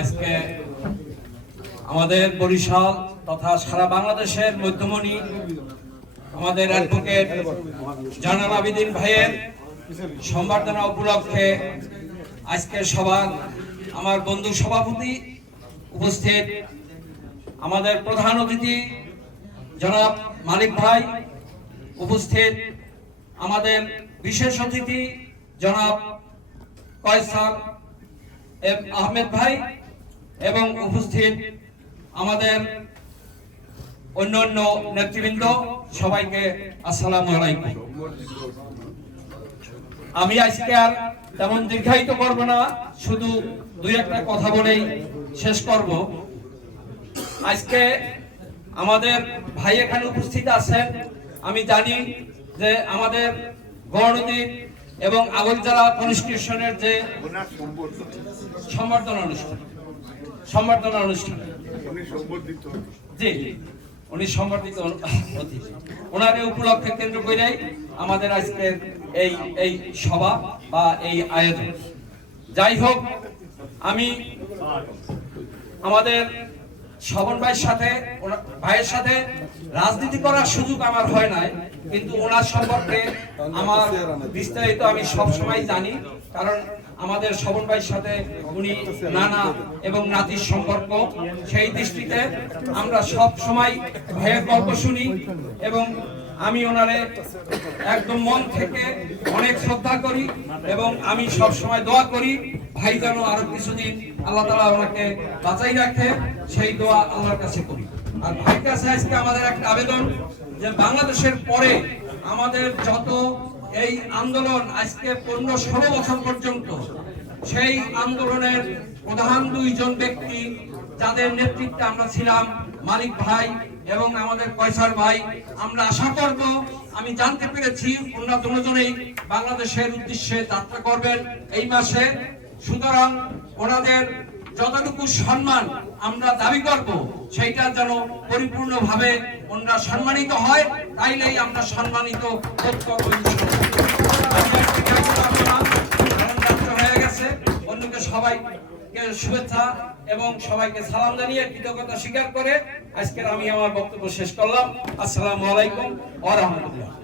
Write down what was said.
আজকে আমাদের বরিশাল তথা সারা বাংলাদেশের মধ্যমণি আমাদের অ্যাডভোকেট জয়নাল আবেদিন ভাইয়ের সম্বর্ধনা উপলক্ষে আজকের সভা আমার বন্ধু সভাপতি উপস্থিত, আমাদের প্রধান অতিথি জনাব মালিক ভাই উপস্থিত, আমাদের বিশেষ অতিথি জনাব কয়সার আহমেদ ভাই এবং উপস্থিত আমাদের অন্যান্য নেতৃবৃন্দ, সবাইকে আসসালামু আলাইকুম। আমি আজকে আর তেমন দীর্ঘায়িত করব না, শুধু দুই একটা কথা বলেই শেষ করব। আজকে আমাদের ভাই এখানে উপস্থিত আছেন। আমি জানি যে আমাদের গণনদী এবং আগরতলা কনস্টিটিউশনের যে সম্বর্ধনা অনুষ্ঠান জি উনি সম্বর্ধিত অতিথি, ওনার উপলক্ষে কেন্দ্র করে আমাদের আজকের এই সভা বা এই আয়োজন। যাই হোক, আমি আমাদের শবন ভাইয়ের সাথে রাজনীতি করার সুযোগ আমার হয় নাই, কিন্তু ওনার সম্পর্কে আমার বিস্তারিত আমি সবসময় জানি, কারণ আমাদের শবন ভাইয়ের সাথে উনি নানা এবং নাতির সম্পর্ক। সেই দৃষ্টিতে আমরা সব সময় ভাইয়ের গল্প শুনি এবং আমি ওনারে একদম মন থেকে অনেক শ্রদ্ধা করি এবং আমি সব সময় দোয়া করি ভাই যেন আরো কিছুদিন আল্লাহ তাআলা ওনাকে বাঁচাই রাখে, সেই দোয়া আল্লাহর কাছে করি। আর ভাইয়ের কাছে আজকে আমাদের একটা আবেদন যে বাংলাদেশের পরে আমাদের যত এই আন্দোলন আজকে 15-16 বছর পর্যন্ত, সেই আন্দোলনের প্রধান দুইজন ব্যক্তি যাদের নেতৃত্বে আমরা ছিলাম, মালিক ভাই এবং আমাদের কয়সার ভাই, আমরা আশা করব, আমি জানতে পেরেছি ওনারা দুজনেই বাংলাদেশের উদ্দেশ্যে যাত্রা করবেন এই মাসে। সুতরাং ওনাদের যতটুকু সম্মান আমরা দাবি করব, সেইটা যেন পরিপূর্ণভাবে ওনারা সম্মানিত হয়, তাইলেই আমরা সম্মানিত বোধ করব। হয়ে গেছে, অন্যকে সবাইকে শুভেচ্ছা এবং সবাইকে সালাম জানিয়ে কৃতজ্ঞতা স্বীকার করে আজকের আমি আমার বক্তব্য শেষ করলাম। আসসালামু আলাইকুম ওয়া রাহমাতুল্লাহ।